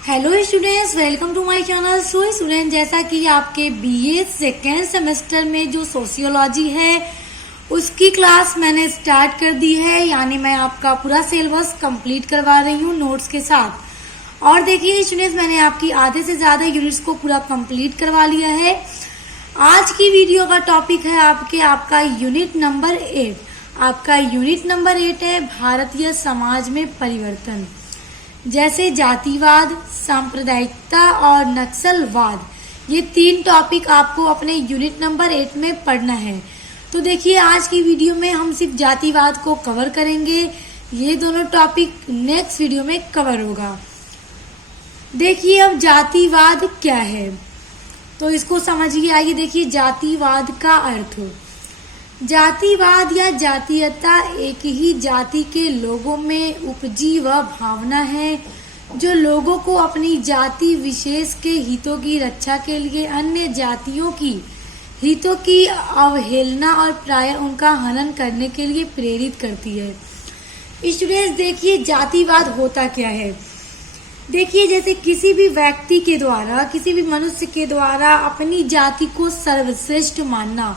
Hello students, welcome to my channel. So student, जैसा कि आपके बीए सेकेंड सेमेस्टर में जो सोशियोलॉजी है उसकी क्लास मैंने स्टार्ट कर दी है, यानी मैं आपका पूरा सिलेबस कंप्लीट करवा रही हूँ नोट्स के साथ। और देखिए स्टूडेंट्स, मैंने आपकी आधे से ज़्यादा यूनिट्स को पूरा कंप्लीट करवा लिया है। आज की वीडियो का टॉपिक है आपका यूनिट नंबर 8। आपका यूनिट नंबर 8 है भारतीय समाज में परिवर्तन, जैसे जातिवाद, सांप्रदायिकता और नक्सलवाद। ये 3 टॉपिक आपको अपने यूनिट नंबर 8 में पढ़ना है। तो देखिए, आज की वीडियो में हम सिर्फ जातिवाद को कवर करेंगे। ये दोनों टॉपिक नेक्स्ट वीडियो में कवर होगा। देखिए अब जातिवाद क्या है, तो इसको समझिए। आइए देखिए जातिवाद का अर्थ। जातिवाद या जातीयता एक ही जाति के लोगों में उपजी वह भावना है जो लोगों को अपनी जाति विशेष के हितों की रक्षा के लिए अन्य जातियों की हितों की अवहेलना और प्राय उनका हनन करने के लिए प्रेरित करती है। स्टूडेंट्स, देखिए जातिवाद होता क्या है। देखिए, जैसे किसी भी व्यक्ति के द्वारा, किसी भी मनुष्य के द्वारा अपनी जाति को सर्वश्रेष्ठ मानना,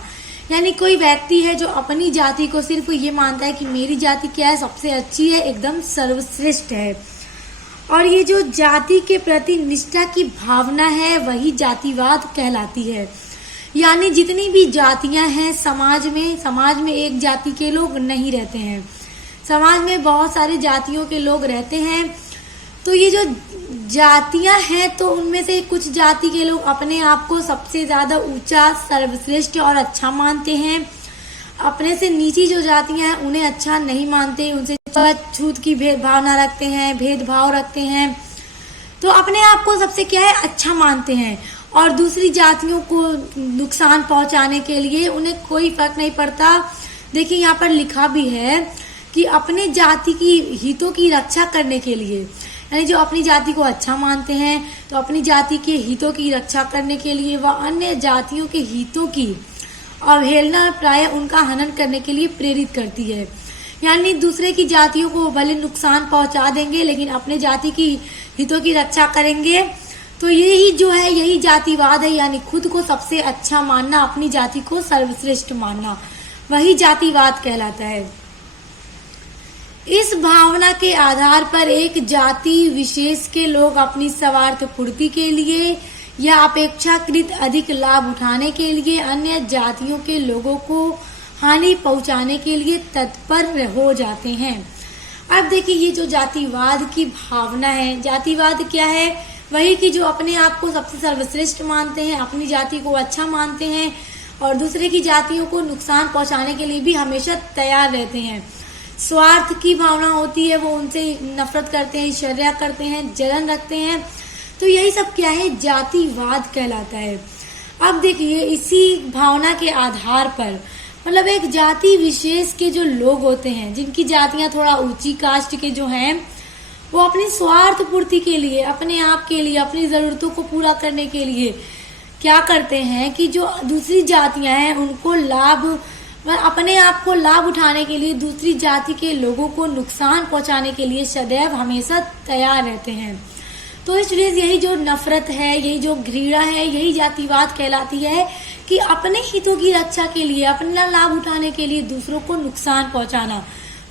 यानी कोई व्यक्ति है जो अपनी जाति को सिर्फ ये मानता है कि मेरी जाति क्या है, सबसे अच्छी है, एकदम सर्वश्रेष्ठ है। और ये जो जाति के प्रति निष्ठा की भावना है वही जातिवाद कहलाती है। यानी जितनी भी जातियां हैं समाज में एक जाति के लोग नहीं रहते हैं, समाज में बहुत सारी जातियों के लोग रहते हैं। तो ये जो जातियां हैं तो उनमें से कुछ जाति के लोग अपने आप को सबसे ज्यादा ऊंचा, सर्वश्रेष्ठ और अच्छा मानते हैं। अपने से नीची जो जातियां हैं उन्हें अच्छा नहीं मानते, उनसे छूत की भेदभाव रखते हैं। तो अपने आप को सबसे क्या है, अच्छा मानते हैं। और दूसरी जातियों को नुकसान पहुंचाने के लिए उन्हें कोई फर्क नहीं पड़ता। देखिए यहाँ पर लिखा भी है कि अपने जाति की हितों की रक्षा करने के लिए, यानी जो अपनी जाति को अच्छा मानते हैं तो अपनी जाति के हितों की रक्षा करने के लिए वह अन्य जातियों के हितों की अवहेलना, प्राय उनका हनन करने के लिए प्रेरित करती है। यानी दूसरे की जातियों को भले नुकसान पहुंचा देंगे लेकिन अपने जाति की हितों की रक्षा करेंगे। तो यही जो है, यही जातिवाद है। यानी खुद को सबसे अच्छा मानना, अपनी जाति को सर्वश्रेष्ठ मानना, वही जातिवाद कहलाता है। इस भावना के आधार पर एक जाति विशेष के लोग अपनी स्वार्थ पूर्ति के लिए या अपेक्षाकृत अधिक लाभ उठाने के लिए अन्य जातियों के लोगों को हानि पहुंचाने के लिए तत्पर हो जाते हैं। अब देखिए, ये जो जातिवाद की भावना है, जातिवाद क्या है, वही कि जो अपने आप को सबसे सर्वश्रेष्ठ मानते हैं, अपनी जाति को अच्छा मानते हैं और दूसरे की जातियों को नुकसान पहुंचाने के लिए भी हमेशा तैयार रहते हैं। स्वार्थ की भावना होती है, वो उनसे नफरत करते हैं, ईर्ष्या करते हैं, जलन रखते हैं। तो यही सब क्या है, जातिवाद कहलाता है। अब देखिए, इसी भावना के आधार पर मतलब एक जाति विशेष के जो लोग होते हैं, जिनकी जातियां थोड़ा ऊंची कास्ट के जो हैं, वो अपनी स्वार्थ पूर्ति के लिए, अपने आप के लिए, अपनी जरूरतों को पूरा करने के लिए क्या करते हैं कि जो दूसरी जातियां हैं उनको अपने आप को लाभ उठाने के लिए दूसरी जाति के लोगों को नुकसान पहुंचाने के लिए सदैव हमेशा तैयार रहते हैं। तो इसलिए यही जो नफरत है, यही जो घृणा है, यही जातिवाद कहलाती है कि अपने हितों की रक्षा के लिए, अपना लाभ उठाने के लिए दूसरों को नुकसान पहुंचाना,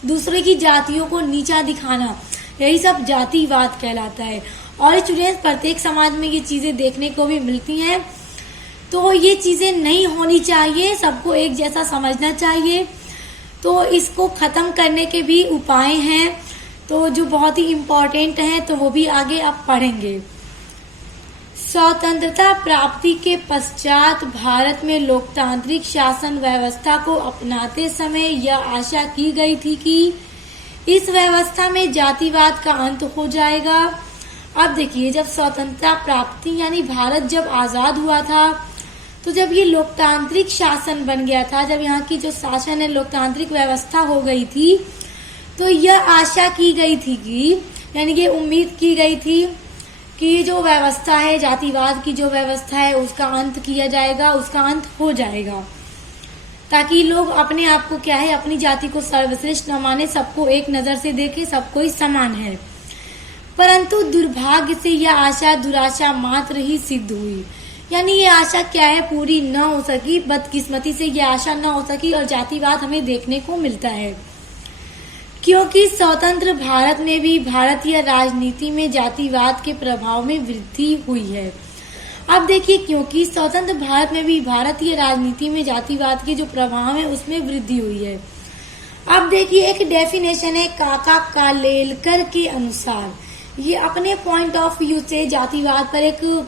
दूसरे की जातियों को नीचा दिखाना, यही सब जातिवाद कहलाता है। और स्टूडेंट्स, प्रत्येक समाज में ये चीजें देखने को भी मिलती हैं। तो ये चीजें नहीं होनी चाहिए, सबको एक जैसा समझना चाहिए। तो इसको खत्म करने के भी उपाय हैं, तो जो बहुत ही इम्पोर्टेंट है, तो वो भी आगे आप पढ़ेंगे। स्वतंत्रता प्राप्ति के पश्चात भारत में लोकतांत्रिक शासन व्यवस्था को अपनाते समय यह आशा की गई थी कि इस व्यवस्था में जातिवाद का अंत हो जाएगा। अब देखिए, जब स्वतंत्रता प्राप्ति यानी भारत जब आजाद हुआ था, तो जब ये लोकतांत्रिक शासन बन गया था, जब यहाँ की जो शासन है लोकतांत्रिक व्यवस्था हो गई थी, तो यह आशा की गई थी कि, यानी ये उम्मीद की गई थी कि ये जो व्यवस्था है, जातिवाद की जो व्यवस्था है, उसका अंत किया जाएगा, उसका अंत हो जाएगा, ताकि लोग अपने आप को क्या है, अपनी जाति को सर्वश्रेष्ठ न माने, सबको एक नजर से देखे, सबको ही समान है। परंतु दुर्भाग्य से यह आशा दुराशा मात्र ही सिद्ध हुई। यानी ये आशा क्या है, पूरी न हो सकी। बदकिस्मती से ये आशा न हो सकी और जातिवाद हमें देखने को मिलता है, क्योंकि स्वतंत्र भारत में भी भारतीय राजनीति में जातिवाद के प्रभाव में वृद्धि हुई है। अब देखिए, क्योंकि स्वतंत्र भारत में भी भारतीय राजनीति में जातिवाद के जो प्रभाव है उसमें वृद्धि हुई है। अब देखिए, एक डेफिनेशन है काका कालेलकर के अनुसार, ये अपने पॉइंट ऑफ व्यू से जातिवाद पर एक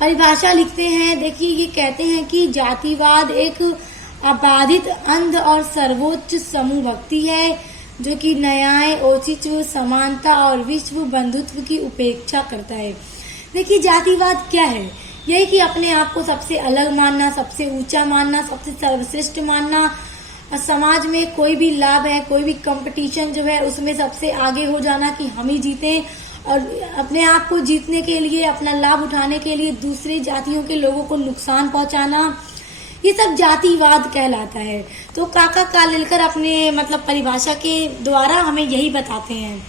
परिभाषा लिखते हैं। देखिए, ये कहते हैं कि जातिवाद एक अबाधित, अंध और सर्वोच्च समूह भक्ति है जो कि न्याय, औचित्य, समानता और विश्व बंधुत्व की उपेक्षा करता है। देखिए, जातिवाद क्या है? यही कि अपने आप को सबसे अलग मानना, सबसे ऊंचा मानना, सबसे सर्वश्रेष्ठ मानना, समाज में कोई भी लाभ है, कोई भी कंपटीशन जो है उसमें सबसे आगे हो जाना कि हम ही जीतें, और अपने आप को जीतने के लिए, अपना लाभ उठाने के लिए दूसरे जातियों के लोगों को नुकसान पहुंचाना, ये सब जातिवाद कहलाता है। तो काका कालेलकर अपने परिभाषा के द्वारा हमें यही बताते हैं।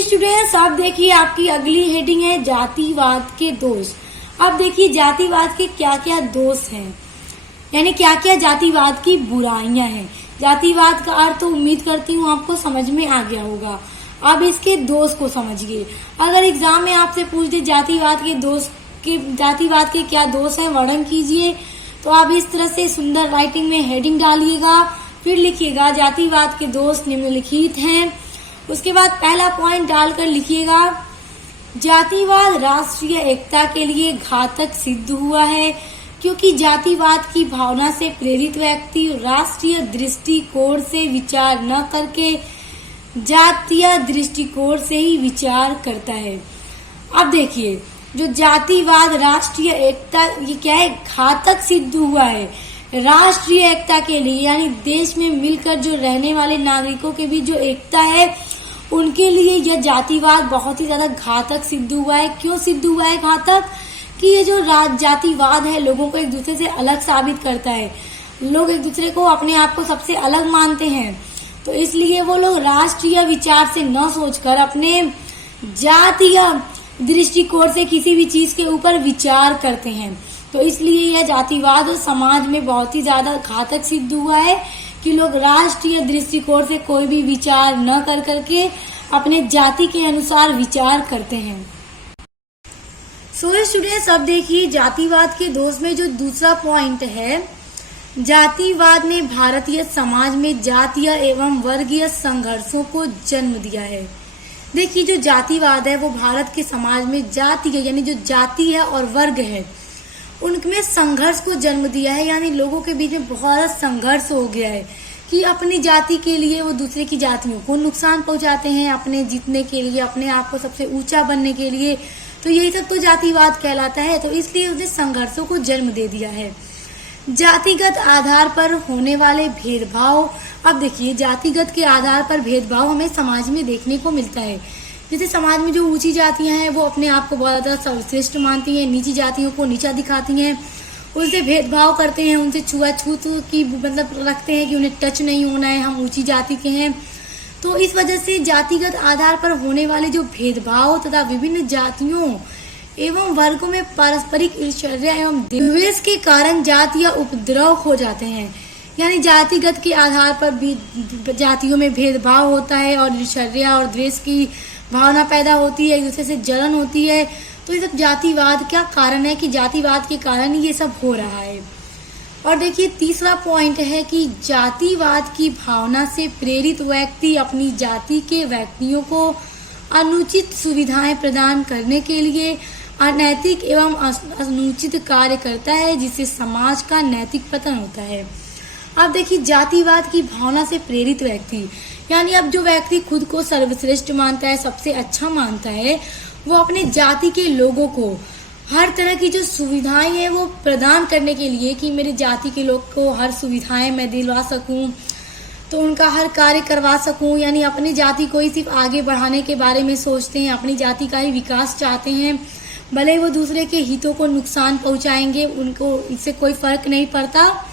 स्टूडेंट्स, अब देखिए आपकी अगली हेडिंग है जातिवाद के दोष। अब देखिए, जातिवाद के क्या क्या दोष हैं, यानी क्या क्या जातिवाद की बुराइयां हैं। जातिवाद का अर्थ तो उम्मीद करती हूँ आपको समझ में आ गया होगा। अब इसके दोष को समझिए। अगर एग्जाम में आपसे पूछ दे जातिवाद के क्या दोष हैं, वर्णन कीजिए, तो आप इस तरह से सुंदर राइटिंग में हेडिंग डालिएगा, फिर लिखिएगा जातिवाद के दोष निम्नलिखित हैं। उसके बाद पहला पॉइंट डालकर लिखिएगा जातिवाद राष्ट्रीय एकता के लिए घातक सिद्ध हुआ है, क्योंकि जातिवाद की भावना से प्रेरित व्यक्ति राष्ट्रीय दृष्टिकोण से विचार न करके जातीय दृष्टिकोण से ही विचार करता है। अब देखिए, जो जातिवाद राष्ट्रीय एकता, ये क्या है, घातक सिद्ध हुआ है राष्ट्रीय एकता के लिए, यानी देश में मिलकर जो रहने वाले नागरिकों के बीच जो एकता है उनके लिए यह जातिवाद बहुत ही ज्यादा घातक सिद्ध हुआ है। क्यों सिद्ध हुआ है घातक? कि ये जो जातिवाद है लोगों को एक दूसरे से अलग साबित करता है। लोग एक दूसरे को, अपने आप को सबसे अलग मानते हैं, तो इसलिए वो लोग राष्ट्रीय विचार से न सोचकर अपने जातीय दृष्टिकोण से किसी भी चीज के ऊपर विचार करते हैं। तो इसलिए यह जातिवाद समाज में बहुत ही ज्यादा घातक सिद्ध हुआ है कि लोग राष्ट्रीय दृष्टिकोण से कोई भी विचार न कर करके अपने जाति के अनुसार विचार करते हैं। स्टूडेंट्स, अब देखिए जातिवाद के दोष में जो दूसरा पॉइंट है, जातिवाद ने भारतीय समाज में जातीय एवं वर्गीय संघर्षों को जन्म दिया है। देखिए, जो जातिवाद है वो भारत के समाज में जातीय, यानी जो जाति है और वर्ग है उनमें संघर्ष को जन्म दिया है। यानी लोगों के बीच में बहुत संघर्ष हो गया है कि अपनी जाति के लिए वो दूसरे की जातियों को नुकसान पहुंचाते हैं, अपने जीतने के लिए, अपने आप को सबसे ऊंचा बनने के लिए। तो यही सब तो जातिवाद कहलाता है। तो इसलिए उसने संघर्षों को जन्म दे दिया है। जातिगत आधार पर होने वाले भेदभाव। अब देखिए, जातिगत के आधार पर भेदभाव हमें समाज में देखने को मिलता है। जैसे समाज में जो ऊंची जातियां हैं वो अपने आप को बहुत ज्यादा सर्वश्रेष्ठ मानती हैं, नीची जातियों को नीचा दिखाती हैं, उनसे भेदभाव करते हैं, उनसे छुआछूत की रखते हैं कि उन्हें टच नहीं होना है, हम ऊंची जाति के हैं। तो इस वजह से जातिगत आधार पर होने वाले जो भेदभाव तथा विभिन्न जातियों एवं वर्गों में पारस्परिक ईर्ष्या एवं द्वेष के कारण जातीय उपद्रव हो जाते हैं। यानी जातिगत के आधार पर भी जातियों में भेदभाव होता है और ईर्ष्या और द्वेष की भावना पैदा होती है, एक दूसरे से जलन होती है। तो ये सब जातिवाद क्या कारण है कि जातिवाद के कारण ही ये सब हो रहा है। और देखिए, तीसरा पॉइंट है कि जातिवाद की भावना से प्रेरित व्यक्ति अपनी जाति के व्यक्तियों को अनुचित सुविधाएं प्रदान करने के लिए अनैतिक एवं अनुचित कार्य करता है, जिससे समाज का नैतिक पतन होता है। अब देखिए, जातिवाद की भावना से प्रेरित व्यक्ति, यानी अब जो व्यक्ति खुद को सर्वश्रेष्ठ मानता है, सबसे अच्छा मानता है, वो अपने जाति के लोगों को हर तरह की जो सुविधाएं हैं वो प्रदान करने के लिए कि मेरे जाति के लोग को हर सुविधाएं मैं दिलवा सकूं, तो उनका हर कार्य करवा सकूं। यानी अपनी जाति को ही सिर्फ आगे बढ़ाने के बारे में सोचते हैं, अपनी जाति का ही विकास चाहते हैं, भले वो दूसरे के हितों को नुकसान पहुंचाएंगे, उनको इससे कोई फर्क नहीं पड़ता।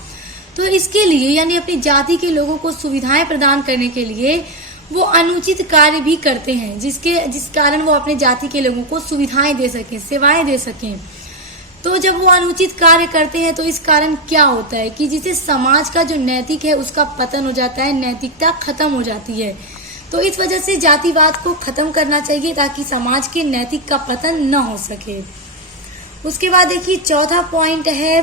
तो इसके लिए, यानी अपनी जाति के लोगों को सुविधाएं प्रदान करने के लिए वो अनुचित कार्य भी करते हैं, जिस कारण वो अपने जाति के लोगों को सुविधाएं दे सकें, सेवाएं दे सकें। तो जब वो अनुचित कार्य करते हैं तो इस कारण क्या होता है कि जिससे समाज का जो नैतिक है उसका पतन हो जाता है, नैतिकता खत्म हो जाती है। तो इस वजह से जातिवाद को खत्म करना चाहिए ताकि समाज के नैतिक का पतन न हो सके। उसके बाद देखिए चौथा पॉइंट है,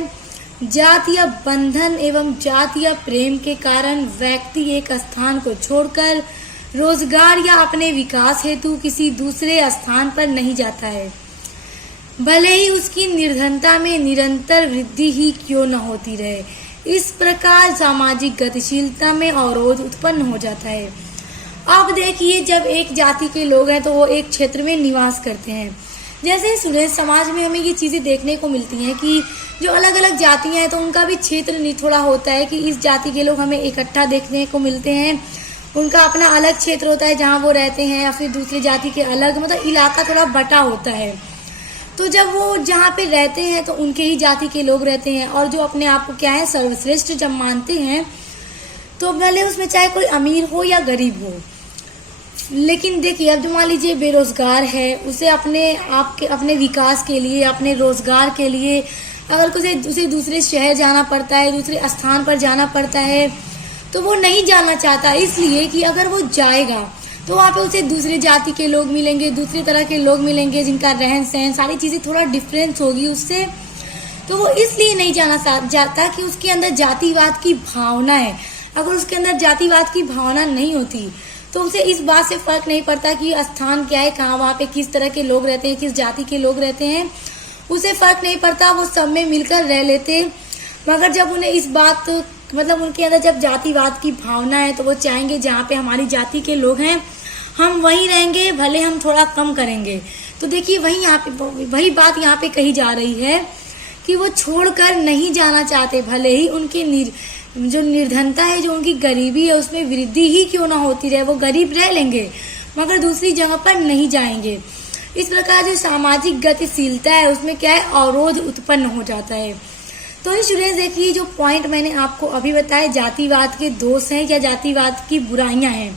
जातीय बंधन एवं जातीय प्रेम के कारण व्यक्ति एक स्थान को छोड़कर रोजगार या अपने विकास हेतु किसी दूसरे स्थान पर नहीं जाता है, भले ही उसकी निर्धनता में निरंतर वृद्धि ही क्यों न होती रहे। इस प्रकार सामाजिक गतिशीलता में अवरोध उत्पन्न हो जाता है। अब देखिए, जब एक जाति के लोग हैं तो वो एक क्षेत्र में निवास करते हैं। जैसे सुने समाज में हमें ये चीजें देखने को मिलती हैं कि जो अलग अलग जातियां हैं तो उनका भी क्षेत्र नहीं थोड़ा होता है कि इस जाति के लोग हमें इकट्ठा देखने को मिलते हैं, उनका अपना अलग क्षेत्र होता है जहाँ वो रहते हैं, या फिर दूसरी जाति के अलग, मतलब इलाका थोड़ा बटा होता है। तो जब वो जहाँ पे रहते हैं तो उनके ही जाति के लोग रहते हैं, और जो अपने आप को क्या है सर्वश्रेष्ठ जब मानते हैं तो भले उसमें चाहे कोई अमीर हो या गरीब हो। लेकिन देखिए, अब जो मान लीजिए बेरोजगार है, उसे अपने विकास के लिए, अपने रोजगार के लिए अगर उसे दूसरे शहर जाना पड़ता है, दूसरे स्थान पर जाना पड़ता है, तो वो नहीं जाना चाहता, इसलिए कि अगर वो जाएगा तो वहाँ पे उसे दूसरे जाति के लोग मिलेंगे, दूसरे तरह के लोग मिलेंगे जिनका रहन सहन सारी चीज़ें थोड़ा डिफरेंस होगी उससे। तो वो इसलिए नहीं जाना चाहता कि उसके अंदर जातिवाद की भावना है। अगर उसके अंदर जातिवाद की भावना नहीं होती तो उसे इस बात से फर्क नहीं पड़ता कि स्थान क्या है, कहाँ वहाँ पे किस तरह के लोग रहते हैं, किस जाति के लोग रहते हैं, उसे फर्क नहीं पड़ता, वो सब में मिलकर रह लेते। मगर जब उन्हें इस बात मतलब उनके अंदर जब जातिवाद की भावना है तो वो चाहेंगे जहाँ पे हमारी जाति के लोग हैं हम वहीं रहेंगे, भले हम थोड़ा कम करेंगे। तो देखिए वही बात यहाँ पे कही जा रही है कि वो छोड़कर नहीं जाना चाहते, भले ही उनके जो निर्धनता है, जो उनकी गरीबी है, उसमें वृद्धि ही क्यों ना होती रहे, वो गरीब रह लेंगे मगर दूसरी जगह पर नहीं जाएंगे। इस प्रकार जो सामाजिक गतिशीलता है उसमें क्या है अवरोध उत्पन्न हो जाता है। तो स्टूडेंट्स देखिए, जो पॉइंट मैंने आपको अभी बताया जातिवाद के दोष हैं या जातिवाद की बुराइयां हैं।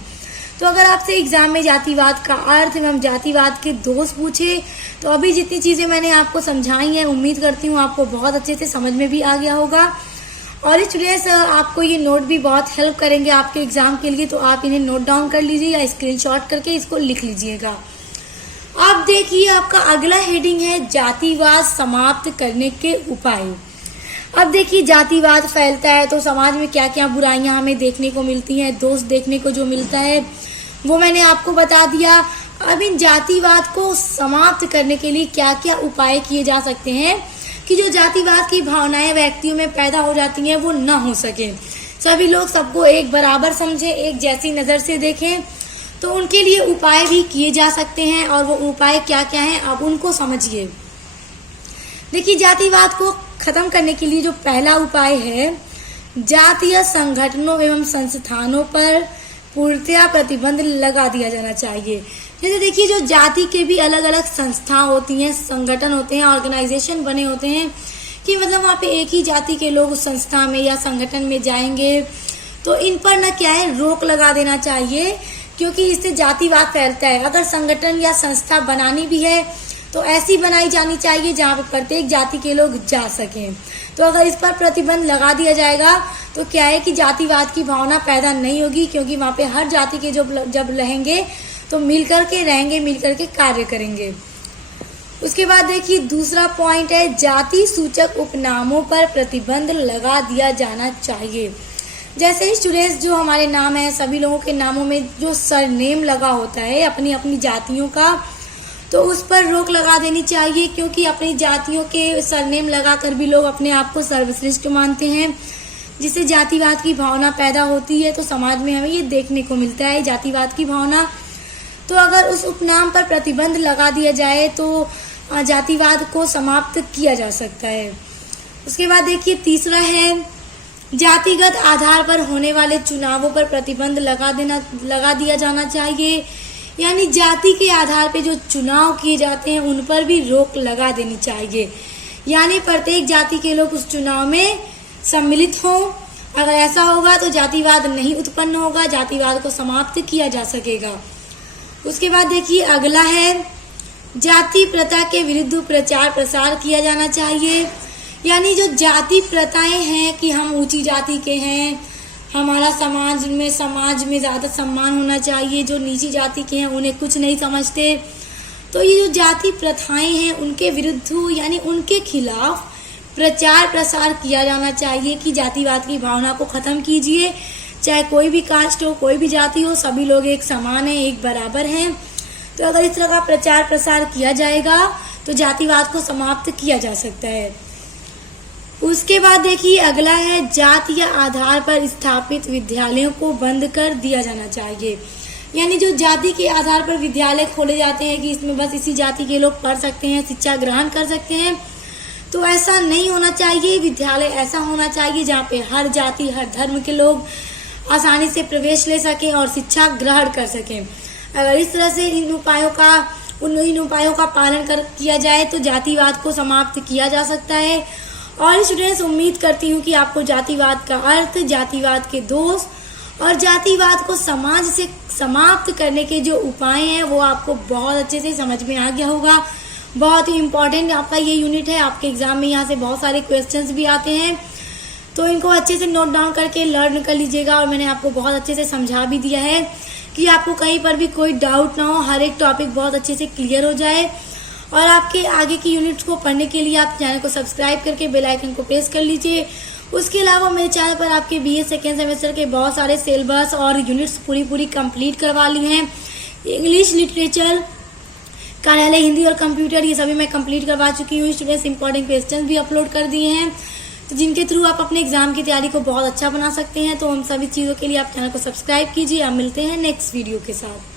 तो अगर आपसे एग्जाम में जातिवाद का अर्थ एवं जातिवाद के दोष पूछे तो अभी जितनी चीजें मैंने आपको समझाई हैं उम्मीद करती हूँ आपको बहुत अच्छे से समझ में भी आ गया होगा। और स्टूडेंट्स आपको ये नोट भी बहुत हेल्प करेंगे आपके एग्जाम के लिए, तो आप इन्हें नोट डाउन कर लीजिए या स्क्रीनशॉट करके इसको लिख लीजिएगा। अब देखिए, आपका अगला हेडिंग है जातिवाद समाप्त करने के उपाय। अब देखिए, जातिवाद फैलता है तो समाज में क्या क्या बुराइयां हमें देखने को मिलती हैं, दोष देखने को जो मिलता है वो मैंने आपको बता दिया। अब इन जातिवाद को समाप्त करने के लिए क्या क्या उपाय किए जा सकते हैं कि जो जातिवाद की भावनाएं व्यक्तियों में पैदा हो जाती हैं वो ना हो सके, सभी लोग सबको एक बराबर समझें, एक जैसी नजर से देखें। तो उनके लिए उपाय भी किए जा सकते हैं, और वो उपाय क्या क्या हैं अब उनको समझिए। देखिए, जातिवाद को खत्म करने के लिए जो पहला उपाय है, जातीय संगठनों एवं संस्थानों पर पूर्णतया प्रतिबंध लगा दिया जाना चाहिए। जैसे देखिए, जो जाति के भी अलग अलग संस्था होती हैं, संगठन होते हैं, ऑर्गेनाइजेशन बने होते हैं कि मतलब वहाँ पे एक ही जाति के लोग उस संस्था में या संगठन में जाएंगे, तो इन पर न क्या है रोक लगा देना चाहिए, क्योंकि इससे जातिवाद फैलता है। अगर संगठन या संस्था बनानी भी है तो ऐसी बनाई जानी चाहिए जहाँ पे प्रत्येक जाति के लोग जा सकें। तो अगर इस पर प्रतिबंध लगा दिया जाएगा तो क्या है कि जातिवाद की भावना पैदा नहीं होगी, क्योंकि वहाँ पे हर जाति के जब रहेंगे तो मिलकर के रहेंगे, मिलकर के कार्य करेंगे। उसके बाद देखिए, दूसरा पॉइंट है जाति सूचक उपनामों पर प्रतिबंध लगा दिया जाना चाहिए। जैसे स्टूडेंट्स जो हमारे नाम है, सभी लोगों के नामों में जो सरनेम लगा होता है अपनी अपनी जातियों का, तो उस पर रोक लगा देनी चाहिए, क्योंकि अपनी जातियों के सरनेम लगाकर भी लोग अपने आप को सर्वश्रेष्ठ मानते हैं, जिससे जातिवाद की भावना पैदा होती है। तो समाज में हमें ये देखने को मिलता है जातिवाद की भावना। तो अगर उस उपनाम पर प्रतिबंध लगा दिया जाए तो जातिवाद को समाप्त किया जा सकता है। उसके बाद देखिए, तीसरा है जातिगत आधार पर होने वाले चुनावों पर प्रतिबंध लगा दिया जाना चाहिए। यानी जाति के आधार पे जो चुनाव किए जाते हैं उन पर भी रोक लगा देनी चाहिए। यानी प्रत्येक जाति के लोग उस चुनाव में सम्मिलित हों अगर ऐसा होगा तो जातिवाद नहीं उत्पन्न होगा, जातिवाद को समाप्त किया जा सकेगा। उसके बाद देखिए अगला है जाति प्रथा के विरुद्ध प्रचार प्रसार किया जाना चाहिए। यानी जो जाति प्रथाएं हैं कि हम ऊंची जाति के हैं, हमारा समाज में ज़्यादा सम्मान होना चाहिए, जो नीची जाति के हैं उन्हें कुछ नहीं समझते, तो ये जो जाति प्रथाएं हैं उनके विरुद्ध यानी उनके खिलाफ प्रचार प्रसार किया जाना चाहिए कि जातिवाद की भावना को ख़त्म कीजिए। चाहे कोई भी कास्ट हो, कोई भी जाति हो, सभी लोग एक समान हैं, एक बराबर हैं। तो अगर इस तरह का प्रचार प्रसार किया जाएगा तो जातिवाद को समाप्त किया जा सकता है। उसके बाद देखिए अगला है जाति या आधार पर स्थापित विद्यालयों को बंद कर दिया जाना चाहिए। यानी जो जाति के आधार पर विद्यालय खोले जाते हैं कि इसमें बस इसी जाति के लोग पढ़ सकते हैं, शिक्षा ग्रहण कर सकते हैं, तो ऐसा नहीं होना चाहिए। विद्यालय ऐसा होना चाहिए जहाँ पे हर जाति हर धर्म के लोग आसानी से प्रवेश ले सकें और शिक्षा ग्रहण कर सकें। अगर इस तरह से इन उपायों का पालन किया जाए तो जातिवाद को समाप्त किया जा सकता है। और स्टूडेंट्स, उम्मीद करती हूँ कि आपको जातिवाद का अर्थ, जातिवाद के दोष और जातिवाद को समाज से समाप्त करने के जो उपाय हैं वो आपको बहुत अच्छे से समझ में आ गया होगा। बहुत ही इम्पोर्टेंट आपका ये यूनिट है, आपके एग्जाम में यहाँ से बहुत सारे क्वेश्चंस भी आते हैं, तो इनको अच्छे से नोट डाउन करके लर्न कर लीजिएगा। और मैंने आपको बहुत अच्छे से समझा भी दिया है कि आपको कहीं पर भी कोई डाउट ना हो, हर एक टॉपिक बहुत अच्छे से क्लियर हो जाए। और आपके आगे की यूनिट्स को पढ़ने के लिए आप चैनल को सब्सक्राइब करके बेल आइकन को प्रेस कर लीजिए। उसके अलावा मेरे चैनल पर आपके बीए सेकेंड सेमेस्टर के बहुत सारे सिलेबस और यूनिट्स पूरी कंप्लीट करवा ली हैं। इंग्लिश, लिटरेचर, कार्यालय, हिंदी और कंप्यूटर, ये सभी मैं कंप्लीट करवा चुकी हूँ। स्टूडेंट्स, इंपॉर्टेंट क्वेश्चन भी अपलोड कर दिए हैं, तो जिनके थ्रू आप अपने एग्जाम की तैयारी को बहुत अच्छा बना सकते हैं। तो उन सभी चीज़ों के लिए आप चैनल को सब्सक्राइब कीजिए। आप मिलते हैं नेक्स्ट वीडियो के साथ।